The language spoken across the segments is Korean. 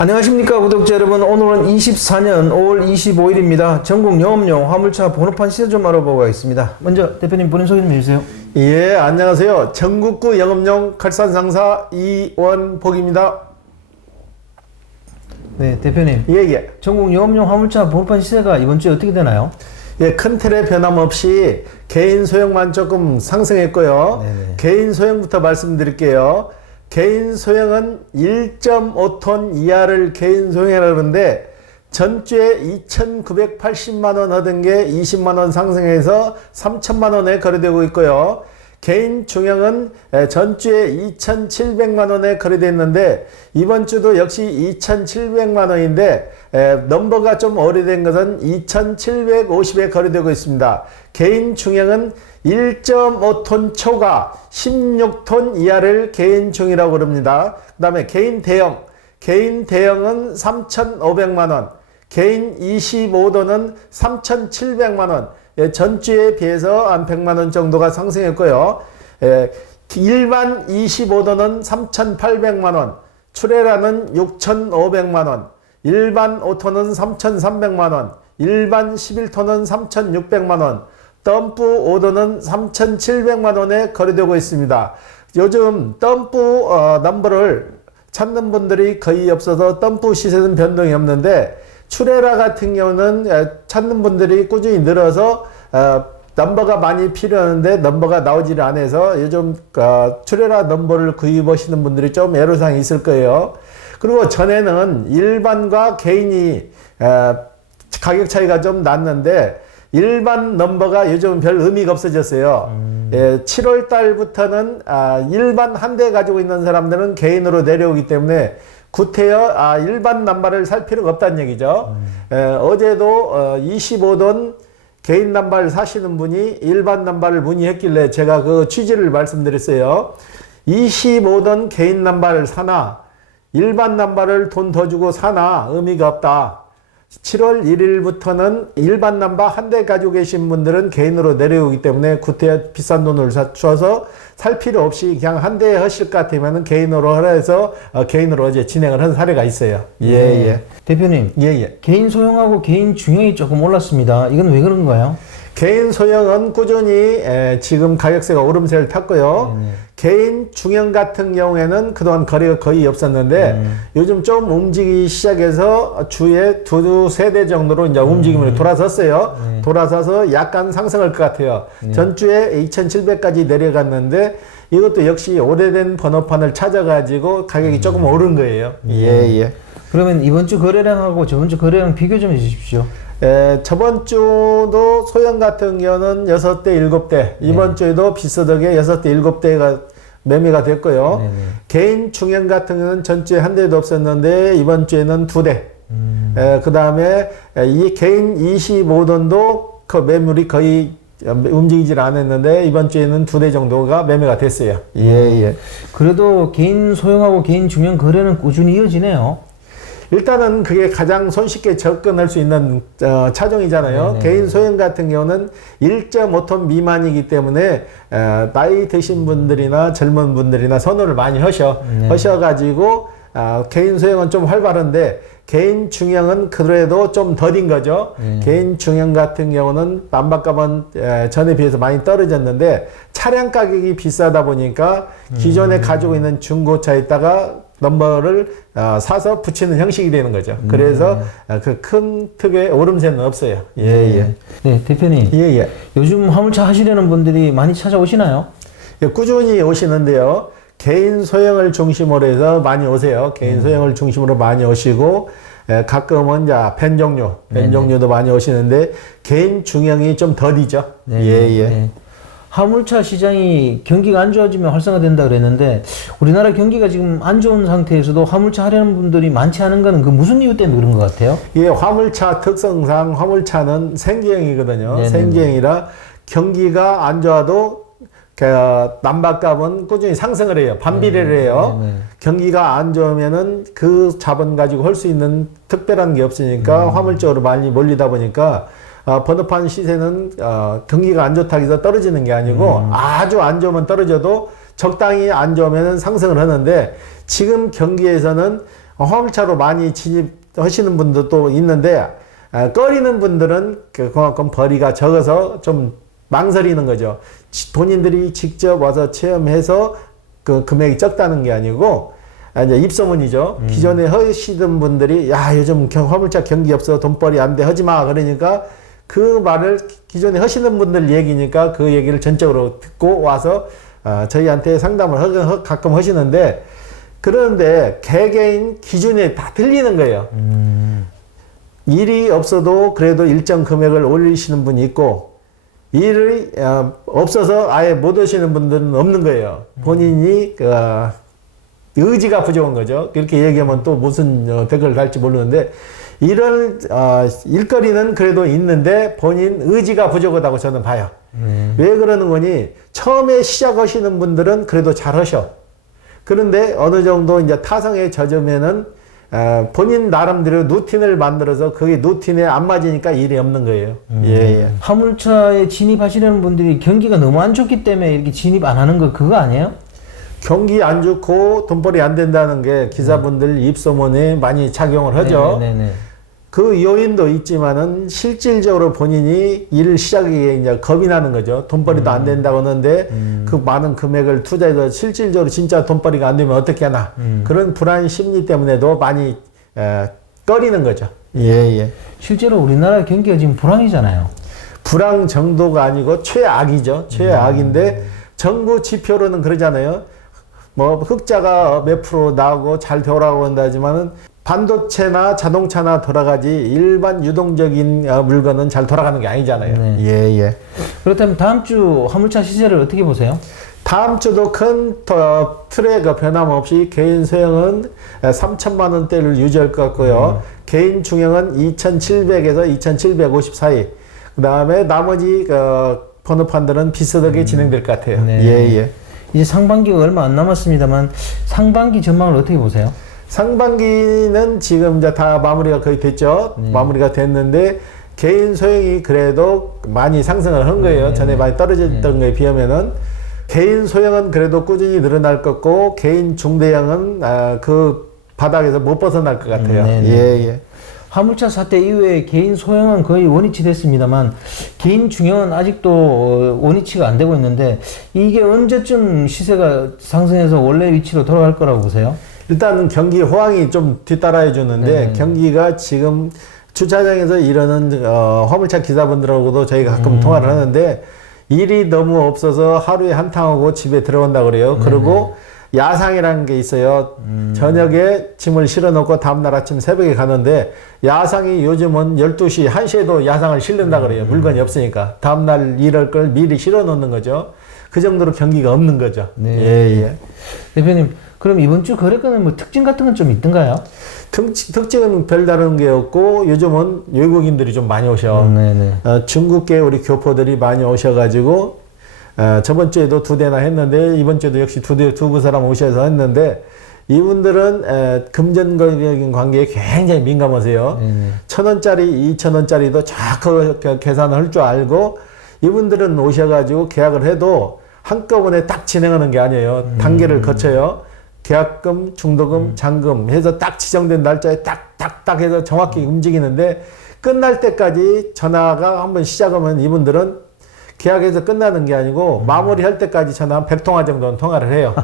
안녕하십니까 구독자 여러분. 오늘은 24년 5월 25일입니다. 전국 영업용 화물차 번호판 시세 좀 알아보고 가겠습니다. 먼저 대표님 본인 소개 좀 해주세요. 예, 안녕하세요. 전국구 영업용 칼산 상사 이원복입니다. 네, 대표님. 예. 전국 영업용 화물차 번호판 시세가 이번 주에 어떻게 되나요? 예, 큰 틀의 변함없이 개인 소형만 조금 상승했고요. 네네. 개인 소형부터 말씀드릴게요. 개인 소형은 1.5톤 이하를 개인 소형이라고 그러는데 전주에 2,980만원 하던 게 20만원 상승해서 3천만원에 거래되고 있고요. 개인 중형은 전주에 2,700만원에 거래됐는데 이번 주도 역시 2,700만원인데 넘버가 좀 오래된 것은 2,750에 거래되고 있습니다. 개인 중형은 1.5톤 초과 16톤 이하를 개인 중이라고 그럽니다. 그 다음에 개인 대형. 개인 대형은 3,500만원. 개인 25도는 3,700만원. 전주에 비해서 한 100만원 정도가 상승했고요. 일반 25도는 3,800만원. 출애라는 6,500만원. 일반 5톤은 3,300만원. 일반 11톤은 3,600만원. 덤프 오더는 3,700만원에 거래되고 있습니다. 요즘 덤프 넘버를 찾는 분들이 거의 없어서 덤프 시세는 변동이 없는데 출애라 같은 경우는 찾는 분들이 꾸준히 늘어서 넘버가 많이 필요한데 넘버가 나오지를 않아서 요즘 출애라 넘버를 구입하시는 분들이 좀 애로사항이 있을 거예요. 그리고 전에는 일반과 개인이 가격 차이가 좀 났는데 일반 넘버가 요즘은 별 의미가 없어졌어요. 7월 달부터는 일반 한 대 가지고 있는 사람들은 개인으로 내려오기 때문에 구태여 일반 넘버를 살 필요가 없다는 얘기죠. 어제도 25돈 개인 넘버를 사시는 분이 일반 넘버를 문의했길래 제가 그 취지를 말씀드렸어요. 25돈 개인 넘버를 사나 일반 넘버를 돈 더 주고 사나 의미가 없다. 7월 1일부터는 일반 넘버 한 대 가지고 계신 분들은 개인으로 내려오기 때문에 구태여 비싼 돈을 줘서 살 필요 없이 그냥 한 대 하실 것 같으면 개인으로 하라 해서 개인으로 어제 진행을 한 사례가 있어요. 예. 대표님. 개인 소형하고 개인 중형이 조금 올랐습니다. 이건 왜 그런가요? 개인 소형은 꾸준히 지금 가격세가 오름세를 탔고요. 개인 중형 같은 경우에는 그동안 거래가 거의 없었는데 요즘 좀 움직이기 시작해서 주에 두세 대 정도로 이제 움직임으로 돌아섰어요. 돌아서서 약간 상승할 것 같아요. 전주에 2,700까지 내려갔는데 이것도 역시 오래된 번호판을 찾아가지고 가격이 조금 오른 거예요. 예. 그러면 이번 주 거래량하고 저번 주 거래량 비교 좀 해주십시오. 저번 주도 소형 같은 경우는 6대, 7대, 이번 주에도 비슷하게 6대, 7대가 매매가 됐고요. 개인 중형 같은 경우는 전주에 한 대도 없었는데 이번 주에는 2대. 그 다음에 이 개인 25돈도 그 매물이 거의 움직이질 않았는데 이번 주에는 2대 정도가 매매가 됐어요. 예. 그래도 개인 소형하고 개인 중형 거래는 꾸준히 이어지네요. 일단은 그게 가장 손쉽게 접근할 수 있는 차종이잖아요. 개인 소형 같은 경우는 1.5톤 미만이기 때문에 나이 드신 분들이나 젊은 분들이나 선호를 많이 하셔가지고 개인 소형은 좀 활발한데 개인 중형은 그래도 좀 더딘 거죠. 개인 중형 같은 경우는 난방값은 전에 비해서 많이 떨어졌는데 차량 가격이 비싸다 보니까 기존에 가지고 있는 중고차에다가 넘버를 사서 붙이는 형식이 되는 거죠. 그래서 그 큰 특의 오름세는 없어요. 예. 네, 대표님. 요즘 화물차 하시려는 분들이 많이 찾아오시나요? 꾸준히 오시는데요. 개인 소형을 중심으로 해서 많이 오세요. 개인 소형을 중심으로 많이 오시고 가끔은 밴 종류도 많이 오시는데 개인 중형이 좀 더디죠. 예. 화물차 시장이 경기가 안 좋아지면 활성화된다 그랬는데 우리나라 경기가 지금 안 좋은 상태에서도 화물차 하려는 분들이 많지 않은 거는 그 무슨 이유 때문에 그런 것 같아요? 예, 화물차 특성상 화물차는 생계형이거든요. 생계형이라 경기가 안 좋아도 난방값은 꾸준히 상승을 해요. 반비례를 해요. 경기가 안 좋으면은 그 자본 가지고 할 수 있는 특별한 게 없으니까 화물 쪽으로 많이 몰리다 보니까 번호판 시세는 경기가 안 좋다고 해서 떨어지는 게 아니고 아주 안 좋으면 떨어져도 적당히 안 좋으면 상승을 하는데 지금 경기에서는 화물차로 많이 진입하시는 분들도 있는데 꺼리는 분들은 그만큼 벌이가 적어서 좀 망설이는 거죠. 본인들이 직접 와서 체험해서 그 금액이 적다는 게 아니고 이제 입소문이죠. 기존에 하시던 분들이 야 요즘 화물차 경기 없어 돈벌이 안 돼 하지 마 그러니까 그 말을 기존에 하시는 분들 얘기니까 그 얘기를 전적으로 듣고 와서 저희한테 상담을 가끔 하시는데 그런데 개개인 기준에 다 틀리는 거예요. 일이 없어도 그래도 일정 금액을 올리시는 분이 있고 일이 없어서 아예 못 오시는 분들은 없는 거예요. 본인이 의지가 부족한 거죠. 그렇게 얘기하면 또 무슨 댓글을 달지 모르는데 이런 일거리는 그래도 있는데 본인 의지가 부족하다고 저는 봐요. 왜 그러는 거니? 처음에 시작하시는 분들은 그래도 잘 하셔. 그런데 어느 정도 이제 타성에 젖으면은 본인 나름대로 루틴을 만들어서 그게 루틴에 안 맞으니까 일이 없는 거예요. 예. 화물차에 진입하시는 분들이 경기가 너무 안 좋기 때문에 이렇게 진입 안 하는 거 그거 아니에요? 경기 안 좋고 돈벌이 안 된다는 게 기사분들 입소문에 많이 작용을 하죠. 네네네. 그 요인도 있지만은 실질적으로 본인이 일을 시작하기에 이제 겁이 나는 거죠. 돈벌이도 안 된다고 하는데 그 많은 금액을 투자해서 실질적으로 진짜 돈벌이가 안 되면 어떻게 하나. 그런 불안 심리 때문에도 많이 꺼리는 거죠. 예. 실제로 우리나라 경기가 지금 불황이잖아요. 불황 정도가 아니고 최악이죠. 최악인데 정부 지표로는 그러잖아요. 뭐 흑자가 몇 프로 나오고 잘 돌아오고 한다지만은 반도체나 자동차나 돌아가지 일반 유동적인 물건은 잘 돌아가는 게 아니잖아요. 네. 예. 그렇다면 다음 주 화물차 시세를 어떻게 보세요? 다음 주도 큰 틀의 변함없이 개인 소형은 3천만 원대를 유지할 것 같고요. 개인 중형은 2,700에서 2,750 사이. 그 다음에 나머지 번호판들은 비슷하게 진행될 것 같아요. 네. 예. 이제 상반기가 얼마 안 남았습니다만 상반기 전망을 어떻게 보세요? 상반기는 지금 이제 다 마무리가 거의 됐죠. 마무리가 됐는데 개인 소형이 그래도 많이 상승을 한 거예요. 전에 많이 떨어졌던 거에 비하면은 개인 소형은 그래도 꾸준히 늘어날 것 같고 개인 중대형은 그 바닥에서 못 벗어날 것 같아요. 예. 화물차 사태 이후에 개인 소형은 거의 원위치 됐습니다만 개인 중형은 아직도 원위치가 안 되고 있는데 이게 언제쯤 시세가 상승해서 원래 위치로 돌아갈 거라고 보세요? 일단은 경기 호황이 좀 뒤따라해 주는데 경기가 지금 주차장에서 일하는 화물차 기사분들하고도 저희가 가끔 통화를 하는데 일이 너무 없어서 하루에 한탕하고 집에 들어온다 그래요. 그리고 야상이라는 게 있어요. 저녁에 짐을 실어놓고 다음날 아침 새벽에 가는데 야상이 요즘은 12시, 1시에도 야상을 실는다 그래요. 물건이 없으니까. 다음날 일할 걸 미리 실어놓는 거죠. 그 정도로 경기가 없는 거죠. 예. 대표님, 그럼 이번 주 거래가는 뭐 특징 같은 건 좀 있던가요? 특징은 별다른 게 없고 요즘은 외국인들이 좀 많이 오셔. 중국계 우리 교포들이 많이 오셔가지고 저번 주에도 2대나 했는데 이번 주에도 역시 두 사람 오셔서 했는데 이분들은 금전적인 관계에 굉장히 민감하세요. 1,000원짜리, 2,000원짜리도 정확하게 계산을 할 줄 알고 이분들은 오셔가지고 계약을 해도 한꺼번에 딱 진행하는 게 아니에요. 단계를 거쳐요. 계약금, 중도금, 잔금 해서 딱 지정된 날짜에 딱 해서 정확히 움직이는데 끝날 때까지 전화가 한번 시작하면 이분들은 계약해서 끝나는 게 아니고 마무리할 때까지 전화 한 100통화 정도는 통화를 해요.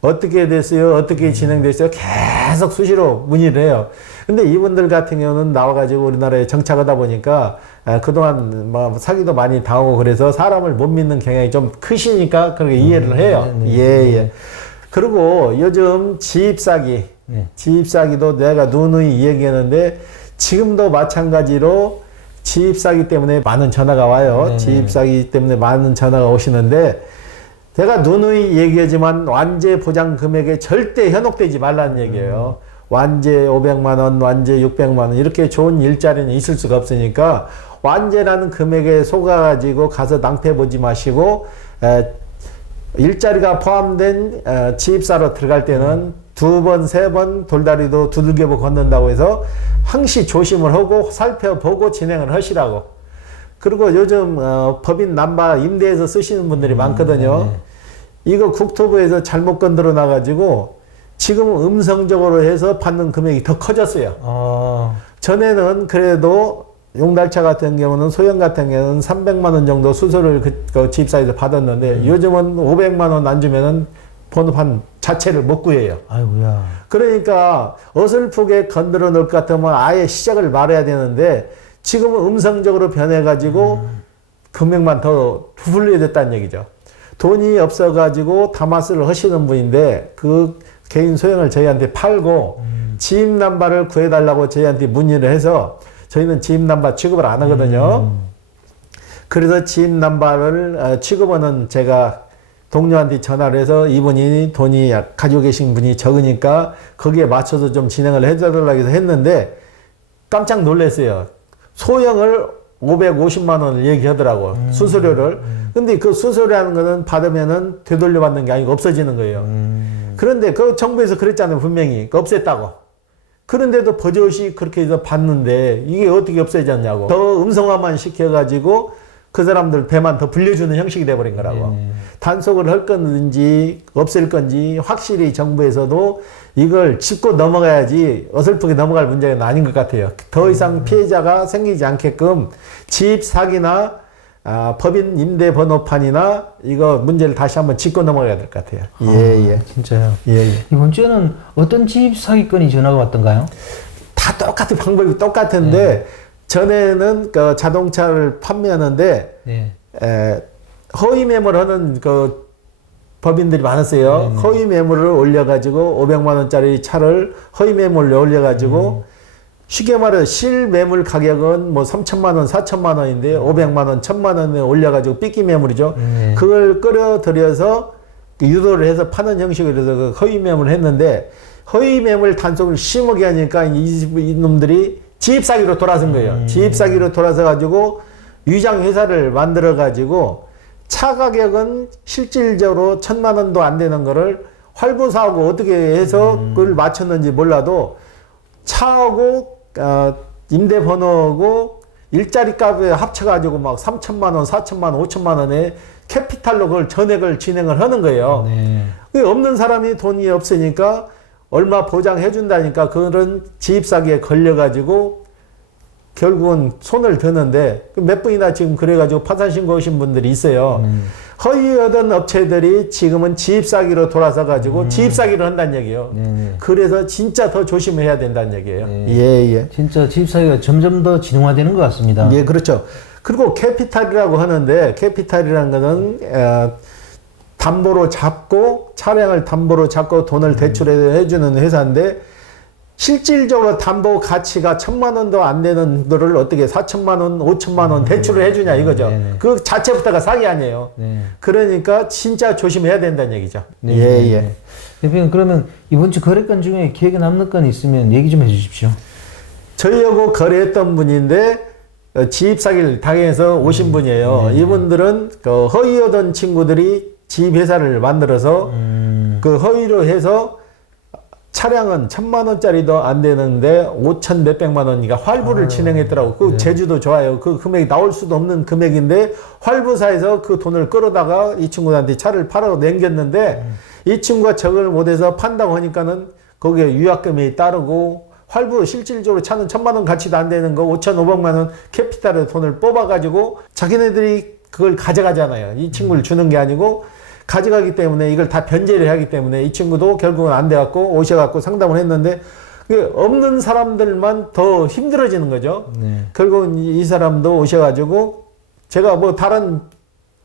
어떻게 됐어요? 어떻게 진행됐어요? 계속 수시로 문의를 해요. 근데 이분들 같은 경우는 나와가지고 우리나라에 정착하다 보니까 그동안 뭐 사기도 많이 당하고 그래서 사람을 못 믿는 경향이 좀 크시니까 그렇게 이해를 해요. 예. 그리고 요즘 지입사기도 내가 누누이 얘기하는데 지금도 마찬가지로 지입사기 때문에 많은 전화가 와요. 지입사기 때문에 많은 전화가 오시는데 제가 누누이 얘기하지만 완제 보장 금액에 절대 현혹되지 말라는 얘기예요. 완제 500만 원, 완제 600만 원 이렇게 좋은 일자리는 있을 수가 없으니까 완제라는 금액에 속아가지고 가서 낭패 보지 마시고 일자리가 포함된 지입사로 들어갈 때는 2번, 3번 돌다리도 두들겨보 걷는다고 해서 항시 조심을 하고 살펴보고 진행을 하시라고. 그리고 요즘 법인 남바 임대해서 쓰시는 분들이 많거든요. 이거 국토부에서 잘못 건드려 놔가지고 지금은 음성적으로 해서 받는 금액이 더 커졌어요. 전에는 그래도 용달차 같은 경우는 소형 같은 경우는 300만 원 정도 수수료를 그 지입사에서 받았는데 요즘은 500만 원 안 주면은 번호판 자체를 못 구해요. 아이고야. 그러니까 어설프게 건드려 놓을 것 같으면 아예 시작을 말해야 되는데 지금은 음성적으로 변해가지고 금액만 더 부풀려졌다는 얘기죠. 돈이 없어가지고 다마스를 하시는 분인데 그 개인 소형을 저희한테 팔고 지입남발을 구해달라고 저희한테 문의를 해서 저희는 지입남발 취급을 안 하거든요. 그래서 지입남발을 취급하는 제가 동료한테 전화를 해서 이분이 돈이 가지고 계신 분이 적으니까 거기에 맞춰서 좀 진행을 해달라고 해서 했는데 깜짝 놀랐어요. 소형을 550만 원을 얘기하더라고. 수수료를. 근데 그 수수료라는 거는 받으면은 되돌려 받는 게 아니고 없어지는 거예요. 그런데 그 정부에서 그랬잖아요. 분명히. 없앴다고. 그런데도 버젓이 그렇게 해서 받는데 이게 어떻게 없어졌냐고. 더 음성화만 시켜가지고 그 사람들 배만 더 불려주는 형식이 돼버린 거라고. 단속을 할 건지 없앨 건지 확실히 정부에서도 이걸 짚고 넘어가야지 어설프게 넘어갈 문제는 아닌 것 같아요. 더 이상 피해자가 생기지 않게끔 지입 사기나 법인 임대 번호판이나 이거 문제를 다시 한번 짚고 넘어가야 될 것 같아요. 예. 진짜요. 예. 이번 주에는 어떤 지입 사기건이 전화가 왔던가요? 다 똑같은 방법이 똑같은데 전에는 그 자동차를 판매하는데 허위 매물하는 그 법인들이 많았어요. 허위 매물을 올려가지고 500만 원짜리 차를 허위 매물로 올려가지고 쉽게 말해 실 매물 가격은 뭐 3천만 원, 4천만 원인데 500만 원, 1천만 원에 올려가지고 삐끼 매물이죠. 그걸 끌어들여서 유도를 해서 파는 형식으로 해서 그 허위 매물을 했는데 허위 매물 단속을 심하게 하니까 이놈들이 지입사기로 돌아선 거예요. 지입사기로 돌아서 가지고 위장 회사를 만들어 가지고 차 가격은 실질적으로 1,000만 원도 안 되는 거를 활부사하고 어떻게 해서 그걸 맞췄는지 몰라도 차하고 임대번호하고 일자리 값에 합쳐가지고 막 3천만 원, 4천만 원, 5천만 원에 캐피탈로 그걸 전액을 진행을 하는 거예요. 없는 사람이 돈이 없으니까 얼마 보장해 준다니까 그런 지입사기에 걸려가지고 결국은 손을 드는데 몇 분이나 지금 그래가지고 파산 신고하신 분들이 있어요. 허위하던 업체들이 지금은 지입사기로 돌아서 가지고 지입사기를 한다는 얘기예요. 그래서 진짜 더 조심해야 된다는 얘기예요. 예. 진짜 지입사기가 점점 더 진화되는 것 같습니다. 예, 그렇죠. 그리고 캐피탈이라고 하는데 캐피탈이라는 거는 담보로 잡고 차량을 담보로 잡고 돈을 대출해 주는 회사인데 실질적으로 담보 가치가 1,000만 원도 안 되는 거를 어떻게 4천만 원, 5천만 원 대출을 해주냐 이거죠. 그 자체부터가 사기 아니에요. 그러니까 진짜 조심해야 된다는 얘기죠. 예. 대표님 그러면 이번 주 거래건 중에 기억에 남는 건 있으면 얘기 좀 해주십시오. 저희하고 거래했던 분인데 지입 사기를 당해서 오신 분이에요. 이분들은 그 허위하던 친구들이 지입 회사를 만들어서 그 허위로 해서 차량은 1,000만 원짜리도 안 되는데 5천 몇백만 원이니까 활부를 진행했더라고. 그 제주도 좋아요. 그 금액이 나올 수도 없는 금액인데 활부사에서 그 돈을 끌어다가 이 친구한테 차를 팔아 남겼는데 이 친구가 적응을 못해서 판다고 하니까는 거기에 유약금이 따르고 활부 실질적으로 차는 1,000만 원 가치도 안 되는 거 5,500만 원 캐피탈에 돈을 뽑아가지고 자기네들이 그걸 가져가잖아요. 이 친구를 주는 게 아니고 가져가기 때문에 이걸 다 변제를 하기 때문에 이 친구도 결국은 안 돼갖고 오셔갖고 상담을 했는데 없는 사람들만 더 힘들어지는 거죠. 결국은 이 사람도 오셔가지고 제가 뭐 다른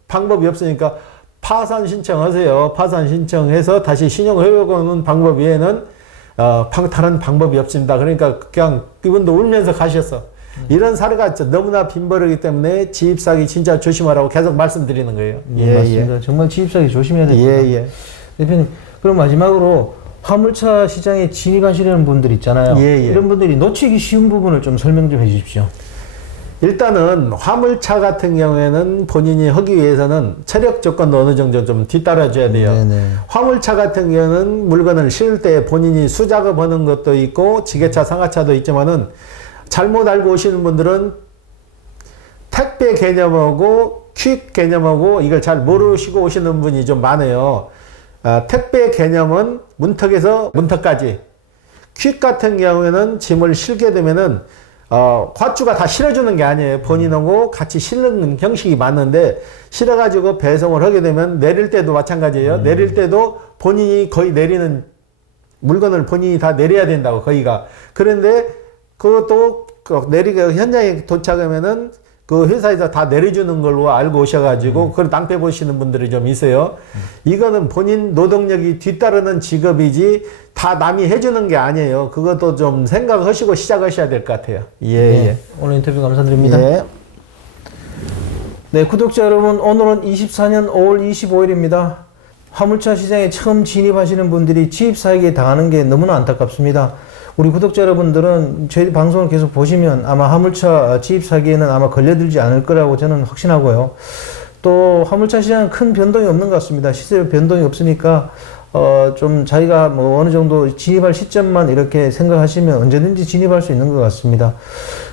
방법이 없으니까 파산 신청하세요. 파산 신청해서 다시 신용회복하는 방법 외에는 다른 방법이 없습니다. 그러니까 그냥 이분도 울면서 가셨어. 이런 사례가 너무나 빈번하기 때문에 지입사기 진짜 조심하라고 계속 말씀드리는 거예요. 맞습니다. 정말 지입사기 조심해야 됩니다. 대표님, 그럼 마지막으로 화물차 시장에 진입하시려는 분들 있잖아요. 이런 분들이 놓치기 쉬운 부분을 좀 설명 좀 해주십시오. 일단은 화물차 같은 경우에는 본인이 하기 위해서는 체력 조건도 어느 정도 좀 뒤따라줘야 돼요. 화물차 같은 경우는 물건을 실을 때 본인이 수작업하는 것도 있고 지게차, 상하차도 있지만은 잘못 알고 오시는 분들은 택배 개념하고 퀵 개념하고 이걸 잘 모르시고 오시는 분이 좀 많아요. 택배 개념은 문턱에서 문턱까지. 퀵 같은 경우에는 짐을 실게 되면은 과주가 다 실어주는 게 아니에요. 본인하고 같이 실는 형식이 맞는데 실어가지고 배송을 하게 되면 내릴 때도 마찬가지예요. 내릴 때도 본인이 거의 내리는 물건을 본인이 다 내려야 된다고 거의가. 그런데 그것도 내리가 현장에 도착하면은 그 회사에서 다 내려주는 걸로 알고 오셔가지고 그걸 낭패 보시는 분들이 좀 있어요. 이거는 본인 노동력이 뒤따르는 직업이지 다 남이 해주는 게 아니에요. 그것도 좀 생각하시고 시작하셔야 될 것 같아요. 예. 오늘 인터뷰 감사드립니다. 예. 네, 구독자 여러분, 오늘은 24년 5월 25일입니다. 화물차 시장에 처음 진입하시는 분들이 지입사에게 당하는 게 너무나 안타깝습니다. 우리 구독자 여러분들은 저희 방송을 계속 보시면 아마 화물차 지입 사기에는 아마 걸려들지 않을 거라고 저는 확신하고요. 또 화물차 시장은 큰 변동이 없는 것 같습니다. 시세 변동이 없으니까 좀 자기가 뭐 어느 정도 진입할 시점만 이렇게 생각하시면 언제든지 진입할 수 있는 것 같습니다.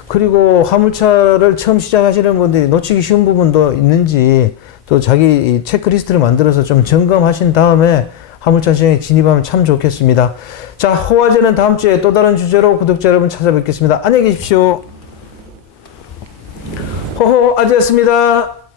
그리고 화물차를 처음 시작하시는 분들이 놓치기 쉬운 부분도 있는지 또 자기 체크리스트를 만들어서 좀 점검하신 다음에 화물차 시장에 진입하면 참 좋겠습니다. 자, 호화제는 다음 주에 또 다른 주제로 구독자 여러분 찾아뵙겠습니다. 안녕히 계십시오. 호호아제였습니다.